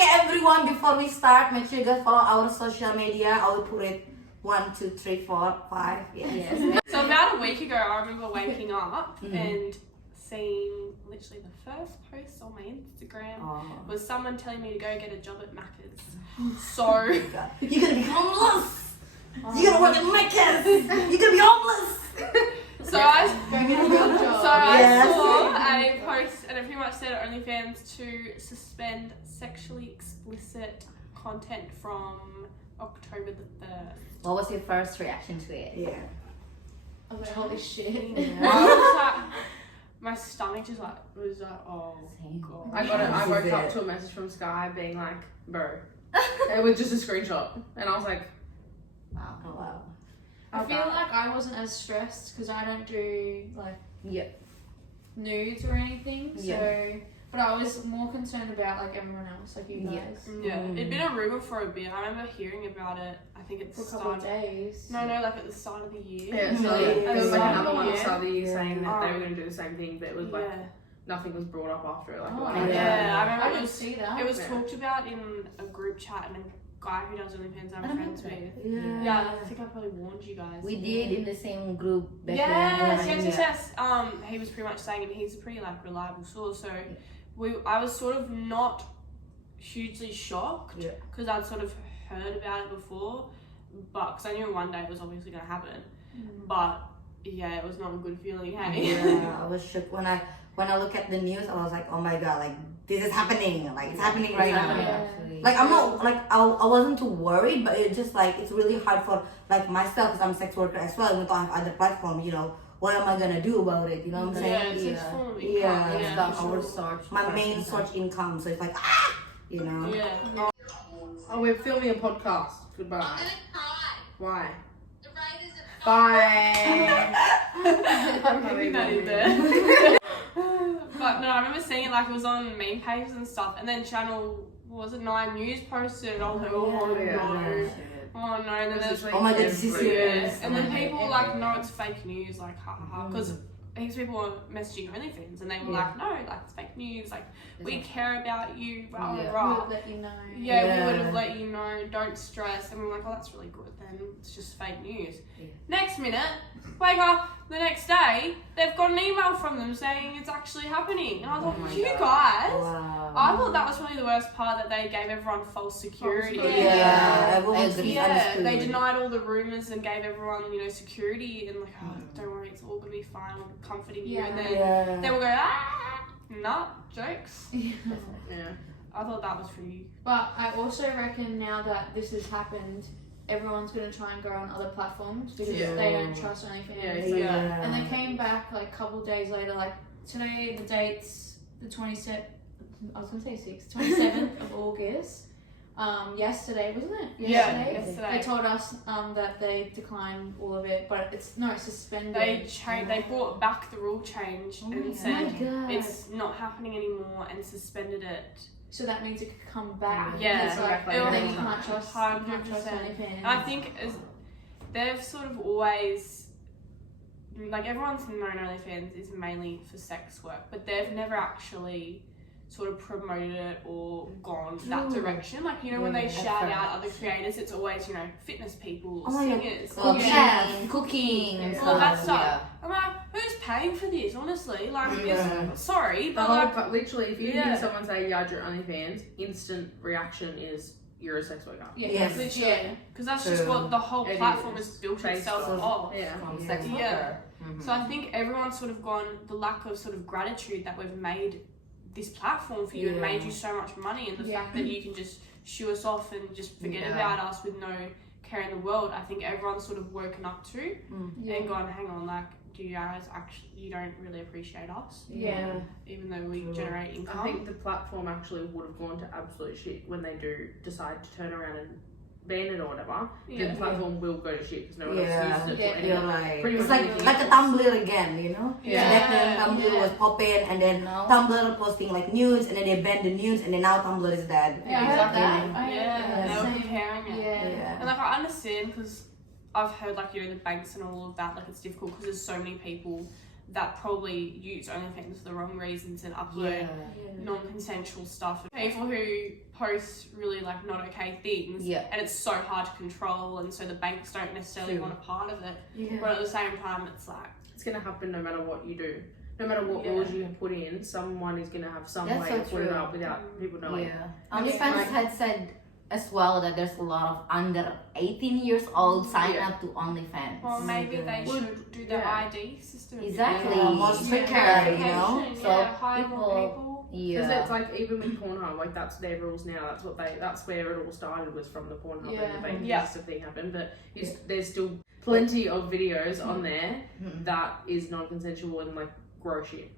Okay, everyone, before we start, make sure you guys follow our social media. I will put it 1, 2, 3, 4, 5. Yes. So about a week ago, I remember waking up and seeing literally the first post on my Instagram was someone telling me to go get a job at Macca's. So You're gonna be homeless. You're gonna work at Macca's. You're gonna be homeless. So I Yes. saw a post and it pretty much said OnlyFans to suspend sexually explicit content from October the 3rd. What was your first reaction to it? Yeah. I was like, holy shit. I was like, my stomach just was like, oh god. I woke up to a message from Sky being like, bro. It was just a screenshot. And I was like, Wow. Oh, wow. I feel like I wasn't as stressed because I don't do like nudes or anything. So, but I was more concerned about like everyone else, like you guys. Yeah, it'd been a rumour for a bit. I remember hearing about it, I think at the For a couple of start. days. No, like at the start of the year. yeah, so Yeah. there was like Yeah. another one at the Yeah. start of the year saying that they were going to do the same thing, but it was like, Yeah. nothing was brought up after it. Like, Oh, it Yeah, was I remember I it didn't was, see that. it was Yeah. talked about in a group chat and a guy who does OnlyFans I'm friends with. Yeah. Yeah, I think I probably warned you guys. We did in the same group back Yes, then. yes. He was pretty much saying, and he's a pretty like reliable source. So I was sort of not hugely shocked because I'd sort of heard about it before, but because I knew one day it was obviously going to happen. But yeah, it was not a good feeling. Hey. Yeah, I was shook when I look at the news. I was like, oh my god, like this is happening. Like it's happening right now. Yeah. Like I'm not like I wasn't too worried, but it's just like it's really hard for like myself because I'm a sex worker as well. We don't have other platform, you know. What am I gonna do about it? You know what I'm Yeah, saying? it's a form of income. Yeah. It's Yeah, for our sure. source. My main source income, so it's like you know. Yeah. oh, we're filming a podcast. Goodbye. I'm gonna cry. Why? The ride isn't Bye. I'm really not in there. But no, I remember seeing it like it was on meme pages and stuff, and then Channel, was it 9 News posted it? I was like, oh no. Oh no, and then there's Oh my god, this is serious. and then people were like, no, it's fake news, like ha ha ha, because heaps of people were messaging OnlyFans and they were like, no, like it's fake news, like we care about you, blah blah blah. We'll let you know. Yeah, we would have let you know, don't stress. And we were like, oh, that's really good then. It's just fake news. Next minute, wake up the next day, they've got an email from them saying it's actually happening. And I was like, you guys, Wow. I thought that was probably the worst part, that they gave everyone false security. Yeah, everyone's I agree. Yeah, misunderstood. they denied all the rumours and gave everyone, you know, security and like, oh, don't worry, it's all gonna be fine, I'm comforting you. And then they will go, nah, jokes. Yeah. I thought that was pretty. But I also reckon now that this has happened, everyone's going to try and go on other platforms because they don't trust OnlyFans. Yeah. And they came back like a couple days later, like today the date's the 27th, I was going to say 27th of August. Yesterday, wasn't it? Yesterday. They told us that they declined all of it, but it's suspended. They brought back the rule change and said God. it's not happening anymore and suspended it. So that means it could come back. Yeah, It's like, exactly. then you can't trust 100%. OnlyFans. And I think they've sort of always, like everyone's known OnlyFans is mainly for sex work, but they've never actually sort of promoted it or gone that direction. Like, you know, when they shout out other creators, it's always, you know, fitness people, singers, Cooking and all that stuff. stuff. I'm like, who's paying for this, honestly? Like, sorry, but The whole, like, but literally, if you hear someone say, yeah, you're OnlyFans, instant reaction is, you're a sex worker. Yes. literally, because that's just what the whole It platform is. has built Based itself on- off. Yeah. From sex Yeah. worker. So I think everyone's sort of gone, the lack of sort of gratitude that we've made this platform for you and made you so much money, and the fact that you can just shoo us off and just forget about us with no care in the world. I think everyone's sort of woken up to and gone, hang on, like, do you guys actually, you don't really appreciate us? Yeah. Even though we generate income. I think the platform actually would have gone to absolute shit when they do decide to turn around and ban it or whatever. Then the platform will go to shit because no one else uses it for You're anything. right. Pretty It's much like anything. a Tumblr again, you know? Yeah. Back then Tumblr was popping, and then Tumblr posting like news, and then they banned the news, and then now Tumblr is dead. Yeah, I heard that. They were Same. comparing it. Yeah. And like, I understand because I've heard like, you know, the banks and all of that, like it's difficult because there's so many people that probably use OnlyFans for the wrong reasons and upload non-consensual stuff. People who post really like not okay things, and it's so hard to control, and so the banks don't necessarily want a part of it. But at the same time, it's like it's gonna happen no matter what you do. No matter what rules you put in, someone is gonna have some way to put it up without people knowing. OnlyFans had said as well that there's a lot of under 18 years old sign up to OnlyFans. Well, maybe they should do the ID system. Exactly. More stricter, you know. So hire more people. Because it's like even with Pornhub, like that's their rules now. That's where it all started, was from the Pornhub and the bait tester thing happened. But there's still plenty of videos on there that is non-consensual and like gross shit.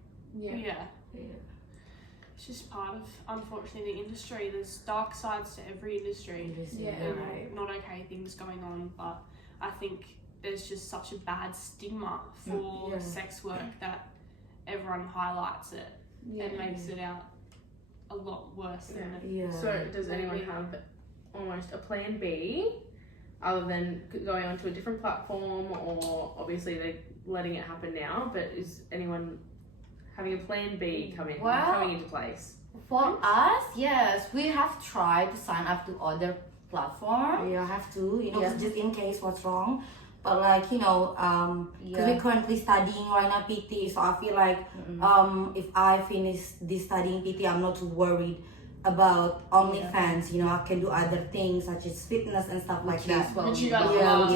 It's just part of, unfortunately, the industry. There's dark sides to every industry. And not okay things going on, but I think there's just such a bad stigma for sex work that everyone highlights it and makes it out a lot worse than it. So does anyone have almost a plan B other than going onto a different platform, or obviously they're letting it happen now, but is anyone having a plan B coming into place? For us, yes, we have tried to sign up to other platforms. Yeah, have to, you know, just in case what's wrong. But like, you know, because we're currently studying right now PT, so I feel like if I finish this studying PT, I'm not too worried about OnlyFans. You know, I can do other things such as fitness and stuff like that. Which you guys love.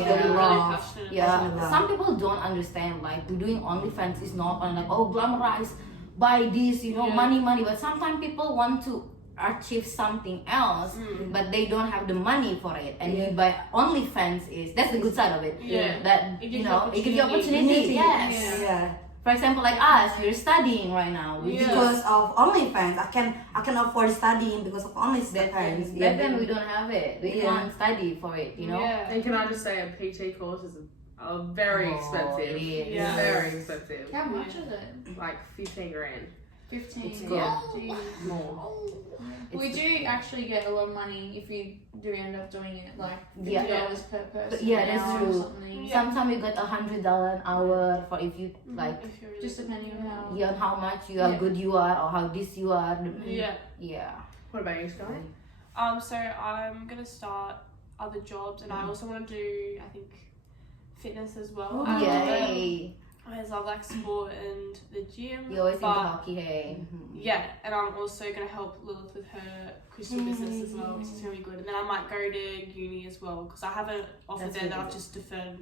Some people don't understand, like, doing OnlyFans is not only like, oh, glamorize, buy this, you know, money, but sometimes people want to achieve something else, but they don't have the money for it, and you buy OnlyFans that's the good side of it. That it gives you opportunity. For example, like us, we're studying right now because of OnlyFans. I can afford studying because of OnlyFans. Back then we don't have it. We can't study for it, you know. And can I just say, a PT course is very expensive. Very expensive. How much is it? Like 15 grand. 15. It's good. More. We do actually get a lot of money if you do end up doing it, like $50 per person. That's true. Something. Sometimes you get $100 an hour for if you like, just depending on how much you are good you are, or how this you are. What about you, Sky? So I'm gonna start other jobs, and I also want to do, I think, fitness as well. Yay! Because I like sport and the gym. You always into hockey, hey? Yeah, and I'm also going to help Lilith with her crystal business as well, which is going to be good. And then I might go to uni as well, because I have an offer there that I've just deferred.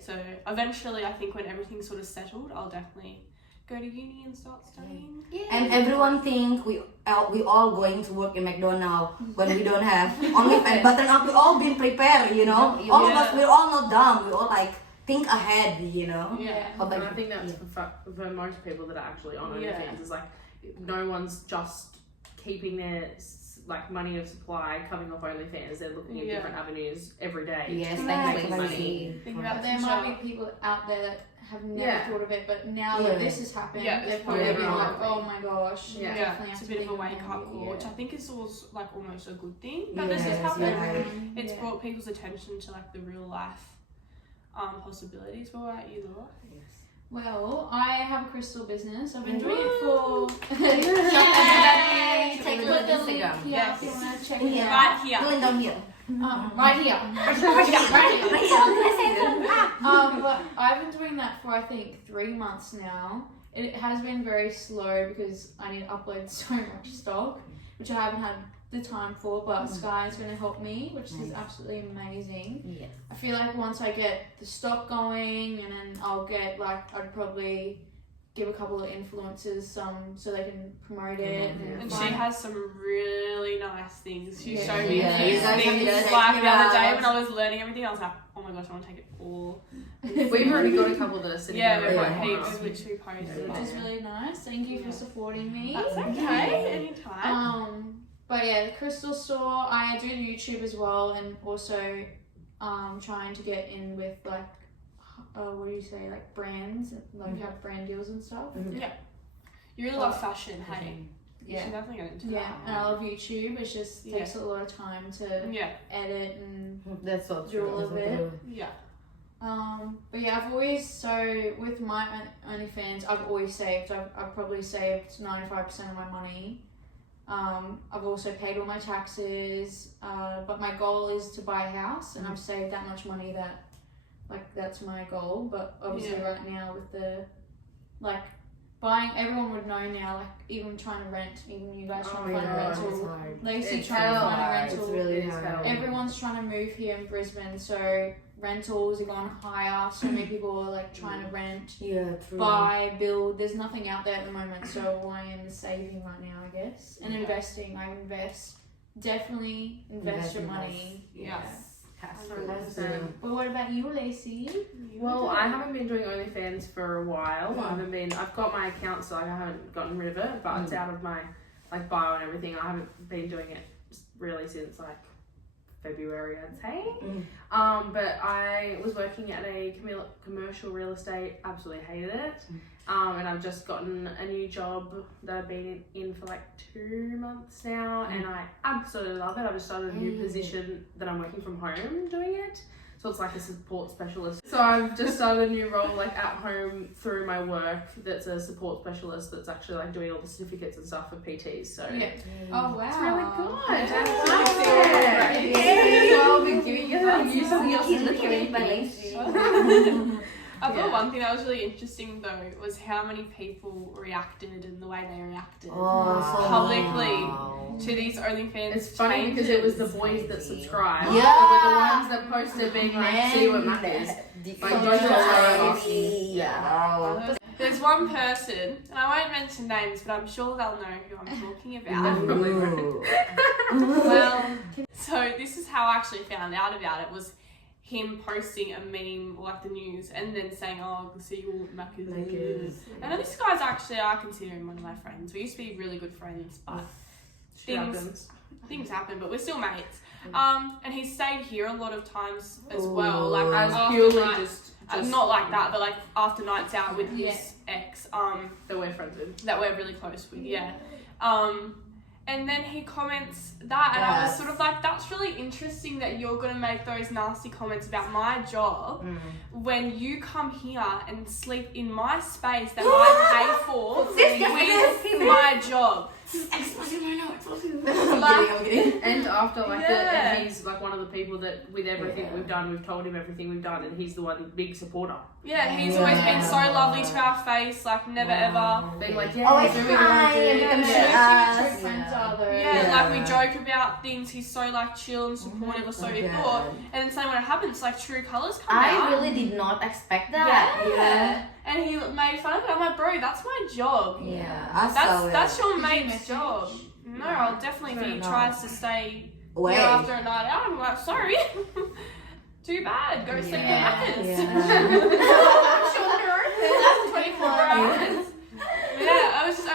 So eventually, I think when everything's sort of settled, I'll definitely go to uni and start studying. And everyone think we all going to work in McDonald's when we don't have OnlyFans, but then we all been prepared, you know. All of us, we're all not dumb. We all like think ahead, you know. And I think that's for most people that are actually on OnlyFans, is like no one's just keeping their like money of supply coming off OnlyFans. They're looking at different avenues every day. Yes, making money. There might be people out there that have never thought of it, but now that this has happened, they're probably like, oh my gosh. It's a bit of a wake up call, which I think is like almost a good thing that this has happened. It's brought people's attention to like the real life possibilities. What about you, Laura? Well, I have a crystal business. I've been doing it for Take a look at Instagram. If you want to check it out. Right here. Going down here. Right here. But I've been doing that for I think 3 months now. It has been very slow because I need to upload so much stock, which I haven't had the time for, but Sky is going to help me, which is absolutely amazing. Yes. I feel like once I get the stock going, and then I'll get I'd probably give a couple of influencers some so they can promote it. And she has some really nice things. She showed me Yeah. these things like the other day when I was learning everything. I was like, oh my gosh, I want to take it all. We've already got a couple that are sitting Yeah, there. we've got heaps which we posted. Which is really nice. Thank you for supporting me. That's okay, anytime. But yeah, the crystal store, I do YouTube as well, and also trying to get in with like what do you say, like brands, like have brand deals and stuff. Yeah. You really love fashion, hey? You should definitely get into that. Yeah, and I love YouTube. It just takes a lot of time to edit and That's so do all of it. Yeah. But yeah, I've always, so with my OnlyFans, I've always saved. I've probably saved 95% of my money. I've also paid all my taxes, but my goal is to buy a house, and I've saved that much money that, like, that's my goal. But obviously right now with the, like, buying, everyone would know now, like, even trying to rent, even you guys trying to find a rental, Lacey trying to find a rental, it's really hard. everyone's trying to move here in Brisbane, so rentals are going higher, so many people are like trying to rent, buy, build, there's nothing out there at the moment, so all I am is saving right now, I guess, and investing. I invest, definitely invest your money. But what about you, Lacey? Well, I haven't been doing OnlyFans for a while. I've got my account, so I haven't gotten rid of it, but it's out of my like bio and everything. I haven't been doing it really since like February, I'd say. But I was working at a commercial real estate, absolutely hated it. And I've just gotten a new job that I've been in for like 2 months now, and I absolutely love it. I've just started a new position that I'm working from home doing it. So it's like a support specialist. So I've just started a new role like at home through my work that's a support specialist that's actually like doing all the certificates and stuff for PTs. So Oh wow. it's really good. I like it. So I've been giving you I thought one thing that was really interesting though was how many people reacted and the way they reacted publicly to these OnlyFans. It's funny because it was the boys that subscribed. Yeah. They were the ones that posted being like, see what matters. Like, There's one person, and I won't mention names, but I'm sure they'll know who I'm talking about. Well, so this is how I actually found out about it, was him posting a meme like the news and then saying, oh, see you Macca's. And then this guy's actually, I consider him one of my friends. We used to be really good friends, but things happen, but we're still mates. And he's stayed here a lot of times as well, like as purely just not like that, but like after nights out with his ex, that we're friends with, that we're really close with, and then he comments that, and I was sort of like, that's really interesting that you're going to make those nasty comments about my job when you come here and sleep in my space that I pay for with my job. And after and he's like one of the people that with everything we've done, we've told him everything we've done, and he's the one big supporter. He's always been so lovely to our face, like never ever being like, always like we joke about things. He's so like chill and supportive, or so we thought, and then suddenly when it happens, like true colours come out. I really did not expect that. And he made fun of it. I'm like, bro, that's my job. That's your mate's job. No, I'll definitely, if he tries to stay here after a night out, I'm like, sorry. Too bad. Go sleep at Macca's. 24 hours.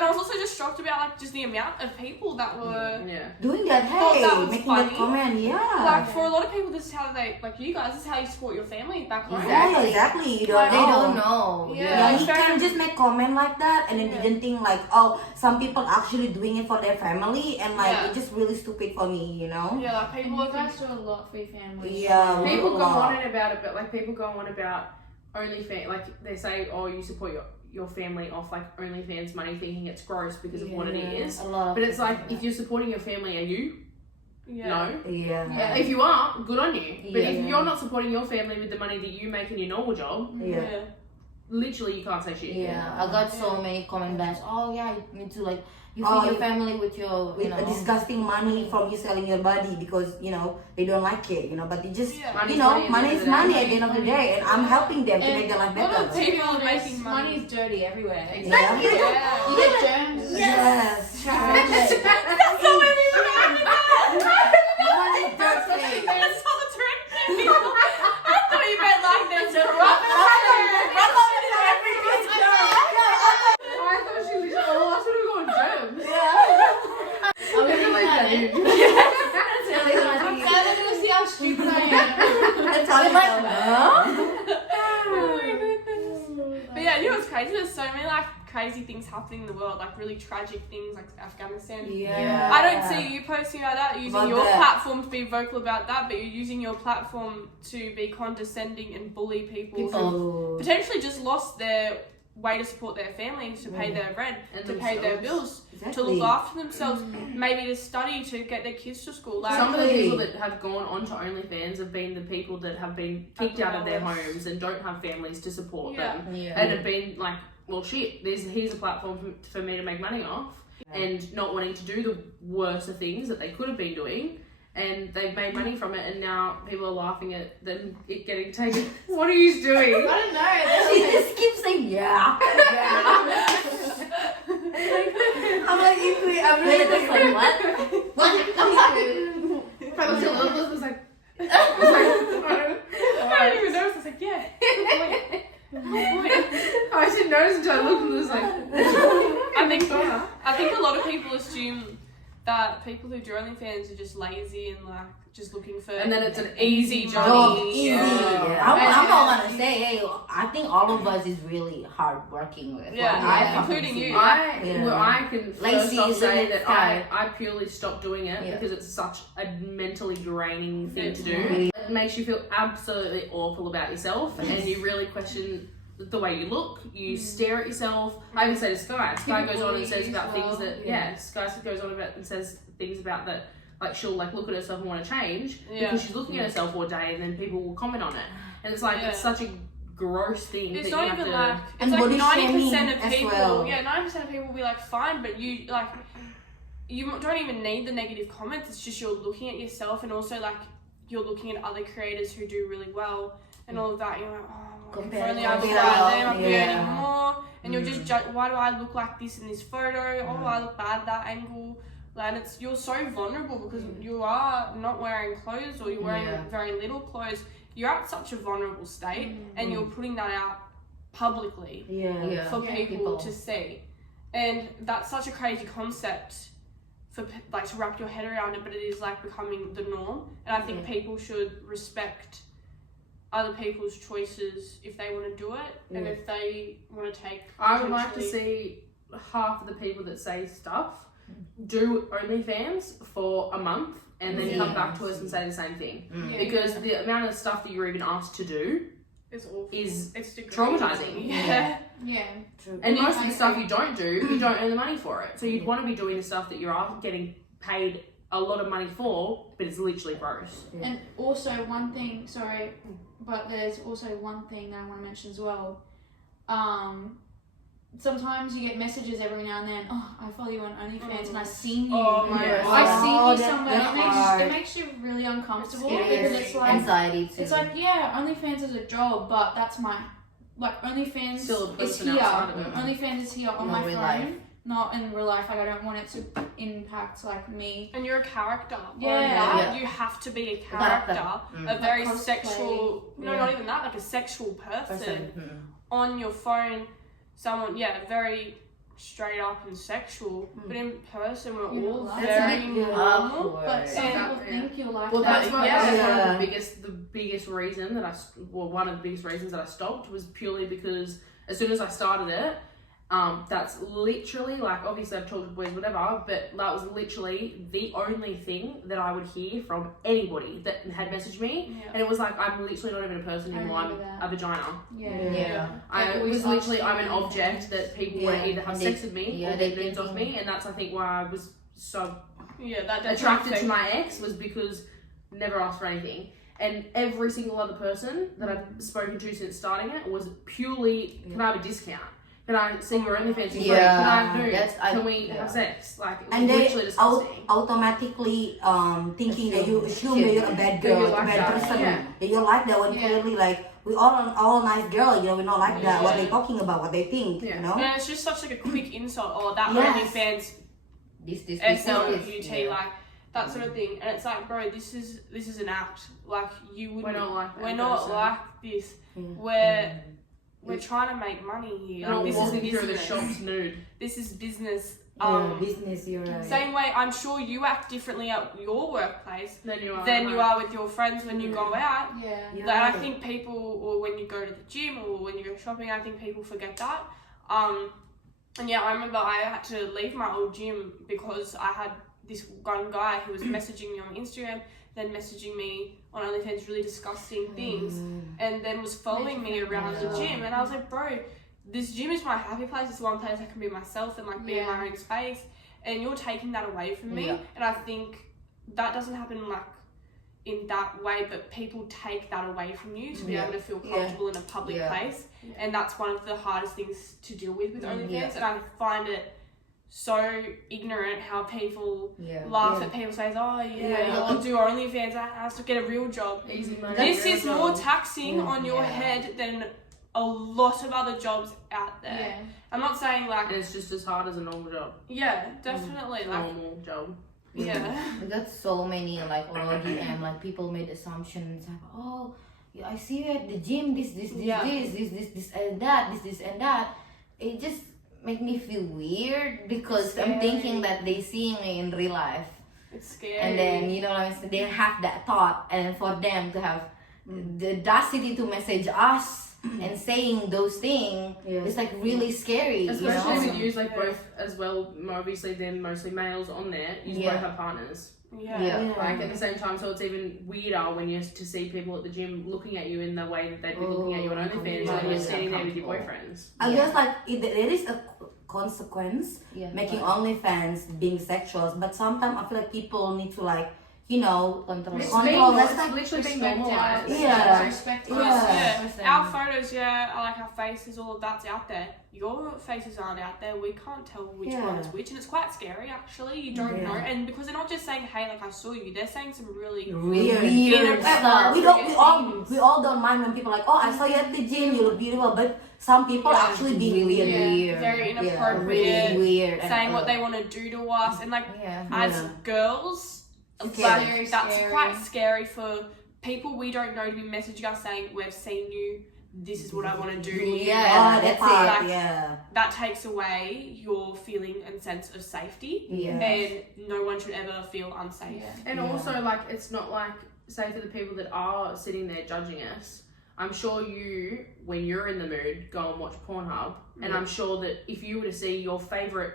I was also just shocked about like just the amount of people that were doing that. That was making funny. that comment. Like for a lot of people, this is how they, like you guys, this is how you support your family back home. Exactly. You don't know. They don't know. You can just make comment like that and then didn't think like, oh, some people actually doing it for their family, and like it's just really stupid for me, you know? Yeah, like people you guys do a lot for your family. Yeah. People go on and about it, but like people go on about OnlyFans, like they say, oh, you support your family off like OnlyFans money, thinking it's gross because of what it is. But it's like, if you're supporting your family, are you? No. If you are, good on you. But if you're not supporting your family with the money that you make in your normal job, literally you can't say shit. I got so many comment bans. Oh yeah, you need to like, you feed your family with your disgusting money from you selling your body because they don't like it, but you just money is money at the end of the day, and I'm helping them to make their life better. People are making money is dirty everywhere. Exactly. You get germs. Yes. That's how Money is dirty. That's not the correct thing. I thought you meant like there's a rock. But yeah, you know what's crazy? There's so many like crazy things happening in the world, like really tragic things like Afghanistan. Yeah. I don't see you posting about that, using your platform to be vocal about that, but you're using your platform to be condescending and bully people who potentially just lost their way to support their families, to pay their rent, and to pay their bills, to look after themselves, maybe to study, to get their kids to school. Like, some of the people that have gone onto OnlyFans have been the people that have been kicked out of their homes and don't have families to support them, and have been like, well, shit, here's a platform for me to make money off, and not wanting to do the worst of things that they could have been doing. And they've made money from it, and now people are laughing at them it getting taken. What are you doing? I don't know. She just keeps saying yeah. I'm like into it. I'm Really really just like what? What? I was like, I didn't even notice. I was like, yeah. I didn't notice until I looked and was like, I think a lot of people assume that people who do OnlyFans are just lazy and like just looking for, and then it's an easy Job, job. easy. Yeah. I'm not gonna say, hey, I think all of us is really hard working with. including you. I can first Lazy off is say in that its guy. I purely stopped doing it because it's such a mentally draining thing to do. Mm-hmm. It makes you feel absolutely awful about yourself, and you really question the way you look. You stare at yourself. I even say to Sky goes on and says about things that Sky goes on about and says things about that, like she'll like look at herself and want to change because she's looking at herself all day, and then people will comment on it, and it's like it's such a gross thing. It's that not you even have like to, it's and like body 90% of shaming people. as well. 90% of people will be like fine, but you like you don't even need the negative comments. It's just you're looking at yourself, and also like you're looking at other creators who do really well and all of that. You're like, oh, if only I was like them, I'd be earning more. And you're just why do I look like this in this photo? Oh, I look bad at that angle. And you're so vulnerable because you are not wearing clothes, or you're wearing very little clothes. You're at such a vulnerable state, and you're putting that out publicly for people to see. And that's such a crazy concept for like to wrap your head around it, but it is like becoming the norm. And I think people should respect other people's choices if they want to do it, and if they want to take. I would like to see half of the people that say stuff do OnlyFans for a month and then come back to us and say the same thing, because the amount of stuff that you're even asked to do is awful. It's degrading. traumatizing. Yeah. True. And most of the stuff you don't do, you don't earn the money for it. So you'd want to be doing the stuff that you're getting paid a lot of money for, but it's literally gross. And also one thing, sorry, but there's also one thing that I want to mention as well. Sometimes you get messages every now and then, oh, I follow you on OnlyFans and I've seen you. I've seen you somewhere. It makes you really uncomfortable because it's like anxiety too. It's like, yeah, OnlyFans is a job, but that's my OnlyFans Still a is person here. outside of it. OnlyFans is here on my phone. Life. Not in real life. Like I don't want it to impact like me. And you're a character. Yeah. You have to be a character, a very Like sexual. No, not even that. Like a sexual person on your phone. Someone, very straight up and sexual, but in person we're all very normal. But some people think you're like Well, that. that's one of the biggest reason that one of the biggest reasons that I stopped was purely because as soon as I started it, that's literally like, obviously I've talked to boys, whatever, but that was literally the only thing that I would hear from anybody that had messaged me, and it was like, I'm literally not even a person anymore, I'm a vagina. I was literally, I'm an object that people want to either have sex with me or get nudes off me, and that's I think why I was so attracted to my ex, was because never asked for anything. And every single other person that I've spoken to since starting it was purely, can I have a discount? Can I see your OnlyFans? Can I have nudes? Can we have sex? Like, it was literally disgusting. Automatically thinking that you assume that you're a bad girl, a bad person. That you're like that when clearly like we all nice girl, we're not like that. What they're talking about, what they think, you know. And it's just such like a quick insult. Or that OnlyFans, this, SLUT, like that sort of thing. And it's like, bro, this is an act. Like you wouldn't. We're not like this. We're trying to make money here. Like, this is business. Through the shops nude. This is business. Business, you're right. Same way, I'm sure you act differently at your workplace than you are with your friends when you go out. Yeah. Like, I think people, or when you go to the gym, or when you go shopping, I think people forget that. And yeah, I remember I had to leave my old gym because I had this one guy who was messaging me on Instagram, then messaging me on OnlyFans really disgusting things, and then was following me around the gym. And I was like, bro, this gym is my happy place. It's one place I can be myself and like be in my own space. And you're taking that away from me. And I think that doesn't happen like in that way, but people take that away from you to be able to feel comfortable in a public place. And that's one of the hardest things to deal with OnlyFans. And I find it so ignorant how people laugh at people saying, oh I'll do OnlyFans, I have to get a real job. Easy money. This is more taxing on your head than a lot of other jobs out there. I'm not saying like... And it's just as hard as a normal job. Yeah, definitely. Normal job. Yeah. We got so many like DM, like people made assumptions like, oh, I see you at the gym, this and that, this and that. It just make me feel weird because I'm thinking that they seeing me in real life. It's scary. And then, you know what I'm saying, they have that thought, and for them to have the audacity to message us and saying those things, it's like really scary. Especially if you use like both as well, obviously they're mostly males on there, you both have partners. Like at the same time, so it's even weirder when you're to see people at the gym looking at you in the way that they'd be looking at you on OnlyFans when you're standing there with your boyfriends. I guess like there is a consequence making OnlyFans being sexual, but sometimes I feel like people need to like, you know, control. That's like literally being normalized. Our photos, like our faces, all of that's out there. Your faces aren't out there. We can't tell which one is which, and it's quite scary actually. You don't know, and because they're not just saying, "Hey, like I saw you," they're saying some really weird stuff. We all don't mind when people are like, "Oh, I saw you at the gym. You look beautiful," but some people actually being weird, very inappropriate, really weird, saying what they want to do to us, and like as girls. Scary. That's quite scary for people we don't know to be messaging us saying, we've seen you, this is what I want to do. That takes away your feeling and sense of safety, and no one should ever feel unsafe. And also, like, it's not like, say for the people that are sitting there judging us, I'm sure you, when you're in the mood, go and watch Pornhub, and I'm sure that if you were to see your favourite,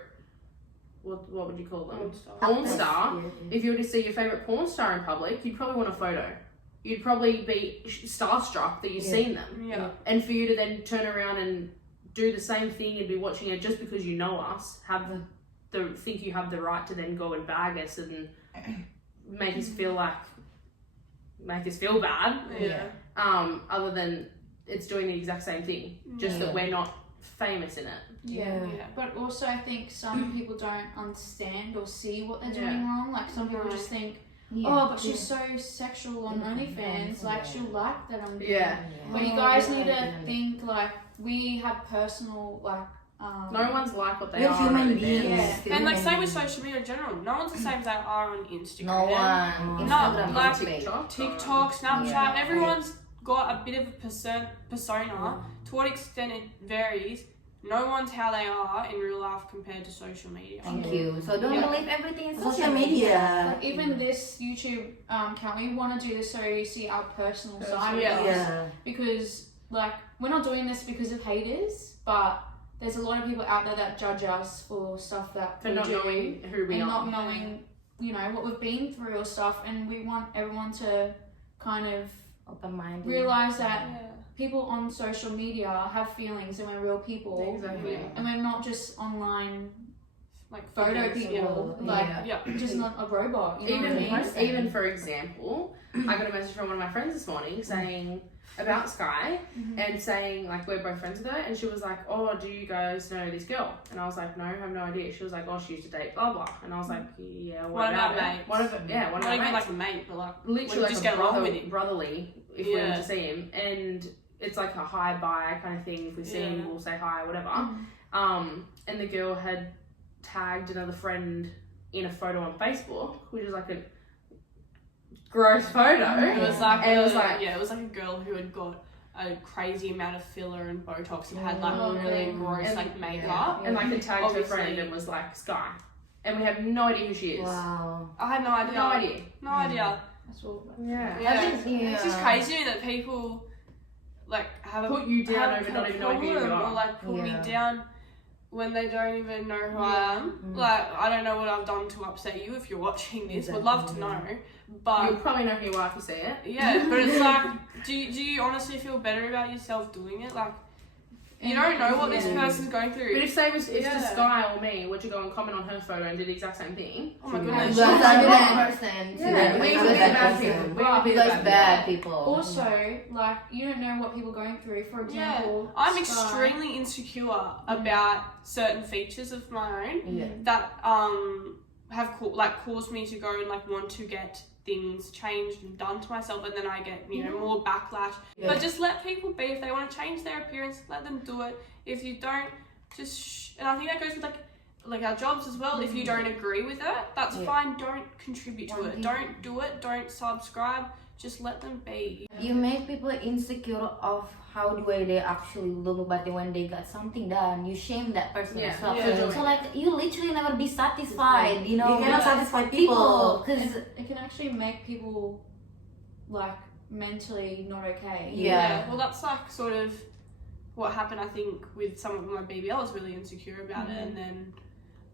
what would you call them? Porn star. If you were to see your favourite porn star in public, you'd probably want a photo. You'd probably be starstruck that you've seen them. And for you to then turn around and do the same thing and be watching it just because you know us, think you have the right to then go and bag us and make us feel bad. Other than it's doing the exact same thing, just that we're not famous in it. But also I think some people don't understand or see what they're doing wrong. Like some people just think, oh, but she's so sexual on OnlyFans, like she'll like that I'm doing. But you guys need to think like we have personal like no one's like what they we're are. Human beings. And like same with social media in general. No one's the same as they are on Instagram. No one. Instagram, like TikTok, Snapchat. Everyone's got a bit of a persona. To what extent it varies. No one's how they are in real life compared to social media. Thank you. So don't believe everything in social media. Like even this YouTube account, we want to do this so you see our personal side of us. Because like we're not doing this because of haters, but there's a lot of people out there that judge us for stuff that for not knowing who we are, not knowing, you know, what we've been through or stuff, and we want everyone to kind of open-minded, realize that people on social media have feelings and we're real people, and we're not just online like photo people, just not a robot. You know what I mean? Even for example, I got a message from one of my friends this morning saying about Sky and saying like we're both friends with her, and she was like, oh, do you guys know this girl? And I was like, no, I have no idea. She was like, oh, she used to date blah blah, and I was like, yeah, what about mate? One of them, one of my mates, like a mate, but like literally like just a get along with him. brotherly if we were to see him, and it's like a hi bye kind of thing. If we see him, we'll say hi or whatever. And the girl had tagged another friend in a photo on Facebook, which is like a gross photo. It was like it was like a girl who had got a crazy amount of filler and Botox and had like really gross like makeup, and like tagged her friend and was like Sky, and we have no idea who she is. Wow. I had no idea. No idea. That's all. It's just crazy that people like have put you down over not even knowing who you are, or like put me down when they don't even know who I am. Like, I don't know what I've done to upset you if you're watching this. Would love to know. But you'll probably know who you are if you see it. Yeah, but it's like, do you honestly feel better about yourself doing it? Like, you don't know what this person's going through. But if say it's the Sky or me, would you go and comment on her photo and do the exact same thing? Oh my goodness. Because I'm a bad person. Yeah, we are bad people. Because bad people. Also, like, you don't know what people are going through. For example, I'm extremely insecure about certain features of my own that have caused me to go and like want to get things changed and done to myself, and then I get more backlash. But just let people be. If they want to change their appearance, let them do it. If you don't, just and I think that goes with like our jobs as well. If you don't agree with it, that's fine. Don't contribute to it. Don't do it. Don't subscribe. Just let them be. You make people insecure of how the way they actually look, but when they got something done, you shame that person as well. So like, you literally never be satisfied, you know? You cannot satisfy people. Because it can actually make people like mentally not okay. Yeah. Well, that's like sort of what happened, I think, with some of my BBL. I was really insecure about it, and then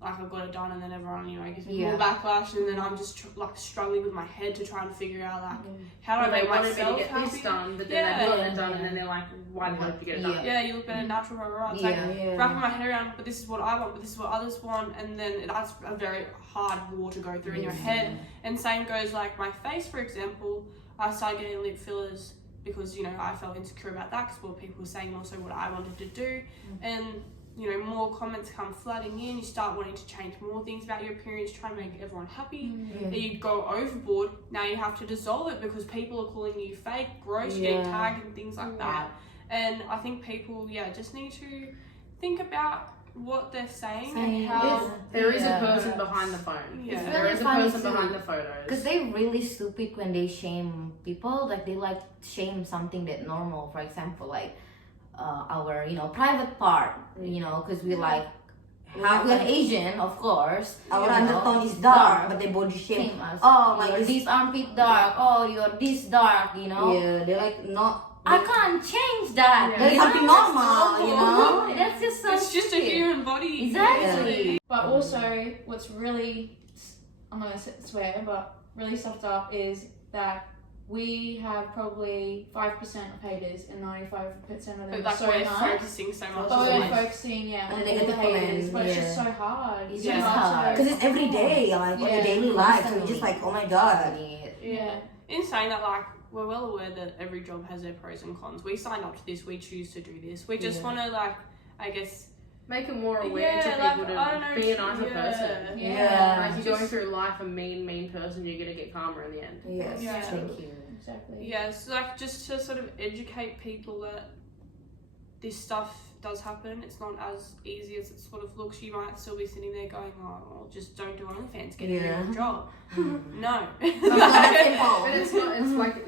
like I got it done, and then everyone, gives me more backlash, and then I'm just like struggling with my head to try and figure out like how do I make myself get happy? this done, but then they got it done, and then they're like, why the hell did you get it done? Yeah, you look better natural, right? It's like wrapping my head around, but this is what I want, but this is what others want, and then that's a very hard war to go through in your head. And same goes like my face, for example. I started getting lip fillers because I felt insecure about that because what people were saying, also what I wanted to do, and more comments come flooding in. You start wanting to change more things about your appearance, trying to make everyone happy. Then you go overboard. Now you have to dissolve it because people are calling you fake, gross, getting tagged and things like that. And I think people, just need to think about what they're saying and how there is a person behind the phone. It's There really is a funny person behind the photos. Because they're really stupid when they shame people. Like, they like shame something that normal. For example, like our private part, because we like we're Asian, of course. Our undertone is dark, but they body shame us. Oh, like like this armpit dark. Oh, you're this dark. Yeah, they're like not. I can't change that. There's something normal, That's just so it's just a human body. Exactly. But also, what's really, I'm gonna swear, but really stuffed up is that we have probably 5% of haters and 95% of them But that's so why we're nice. focusing so much But on we're like, focusing, on on negative all the haters, comments, but it's just so hard. It's You just know, hard. Because it's every day, like on your daily life. So you're just like, oh my god. Yeah. In saying that, like, we're well aware that every job has their pros and cons. We signed up to this, we choose to do this. We just want to, like, I guess, make it more aware to people to be a nicer person. Like, you're going through life a mean person, you're gonna get karma in the end. Yes. Thank you. Exactly. Yeah, so like just to sort of educate people that this stuff does happen. It's not as easy as it sort of looks. You might still be sitting there going, oh, well, just don't do OnlyFans, get a real job. No. But it's not, it's like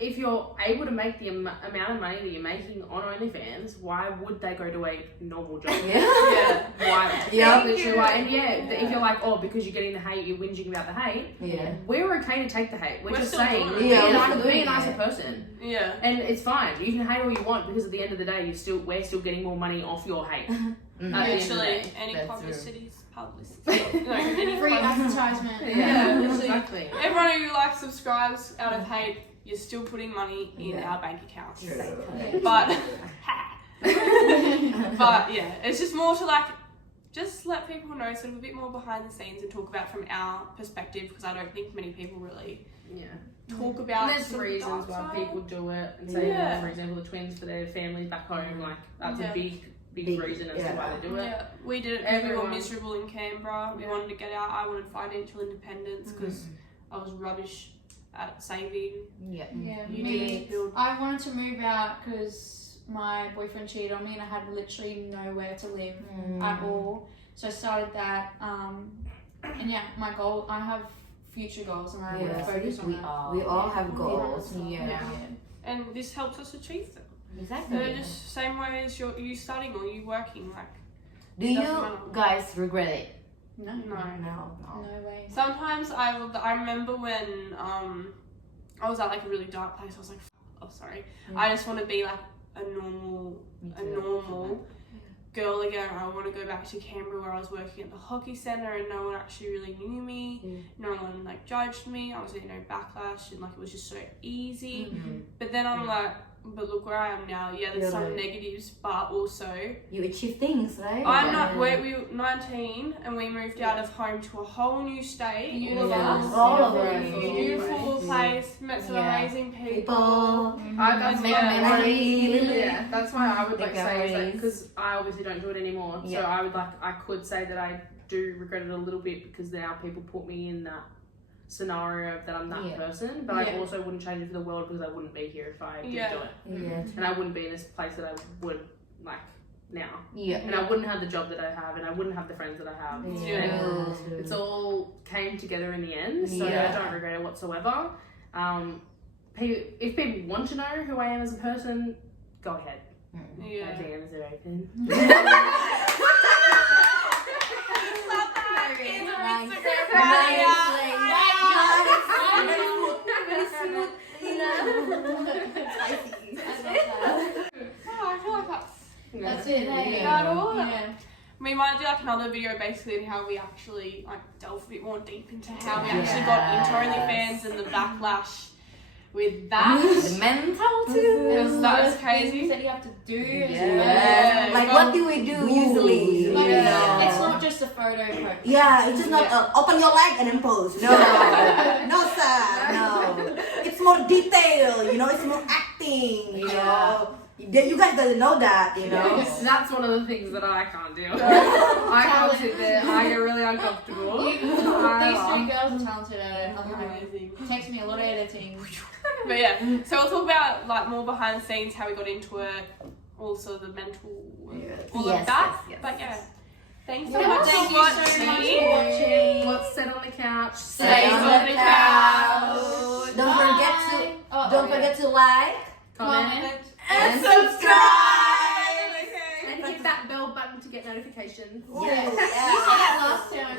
if you're able to make the amount of money that you're making on OnlyFans, why would they go to a normal job? Why? And if you're like, oh, because you're getting the hate, you're whinging about the hate, we're okay to take the hate. We're just saying, be a nicer person. Yeah. And it's fine. You can hate all you want because at the end of the day, we're still getting more money off your hate. Literally, any publicity. Any free advertisement. Exactly. Everyone who subscribes out of hate, you're still putting money in our bank accounts. But it's just more to just let people know sort of a bit more behind the scenes and talk about from our perspective, because I don't think many people really talk about. And there's reasons why people do it, and say, for example, the twins for their families back home, that's a big reason as to why they do it. Yeah, we did it because we were miserable in Canberra. We wanted to get out. I wanted financial independence because I was rubbish at saving. I wanted to move out because my boyfriend cheated on me and I had literally nowhere to live at all. So I started that. And my goal, I have future goals and I want to focus on that. We all have goals. And this helps us achieve them. Exactly. So just same way as you studying or you working, do you guys regret it? No way. Sometimes I remember when I was at a really dark place. I was like, I just want to be a normal girl again. I want to go back to Canberra where I was working at the hockey centre and no one actually really knew me. No one like judged me. I was getting no backlash and like it was just so easy. But then I'm like, but look where I am now. Yeah, there's some negatives, but also you achieve things, right? I'm not. We were 19 and we moved out of home to a whole new state. All of us. Beautiful place. Met some amazing people. That's memories. Yeah, that's why I would like say memories. because I obviously don't do it anymore. So I would I could say that I do regret it a little bit because now people put me in that scenario that I'm that person, but I also wouldn't change it for the world because I wouldn't be here if I didn't do it. And I wouldn't be in this place that I would like now. And I wouldn't have the job that I have, and I wouldn't have the friends that I have. And it's all came together in the end, so I don't regret it whatsoever. If people want to know who I am as a person, go ahead. My DMs are open. That's it. We might do like another video basically on how we actually like delve a bit more deep into how we actually got into OnlyFans and the backlash with that. The mental too. Because that was crazy. Things that you have to do. Like what do we do usually? It's not just a photo practice. Yeah, it's just not open your leg and then pose. No, no sir, no. It's more detail, you know. It's more acting, you know. You guys gotta know that, you know. That's one of the things that I can't do. I can't sit there. I get really uncomfortable. These 3 girls are talented at it. Amazing. It takes me a lot of editing. But yeah, so we'll talk about like more behind the scenes, how we got into it, also the mental, all of that. But yeah, thanks so much for watching. What's said on the couch Stays on the couch. Don't forget to like, comment, and subscribe. and hit that bell button to get notifications. Yeah. You said that last time.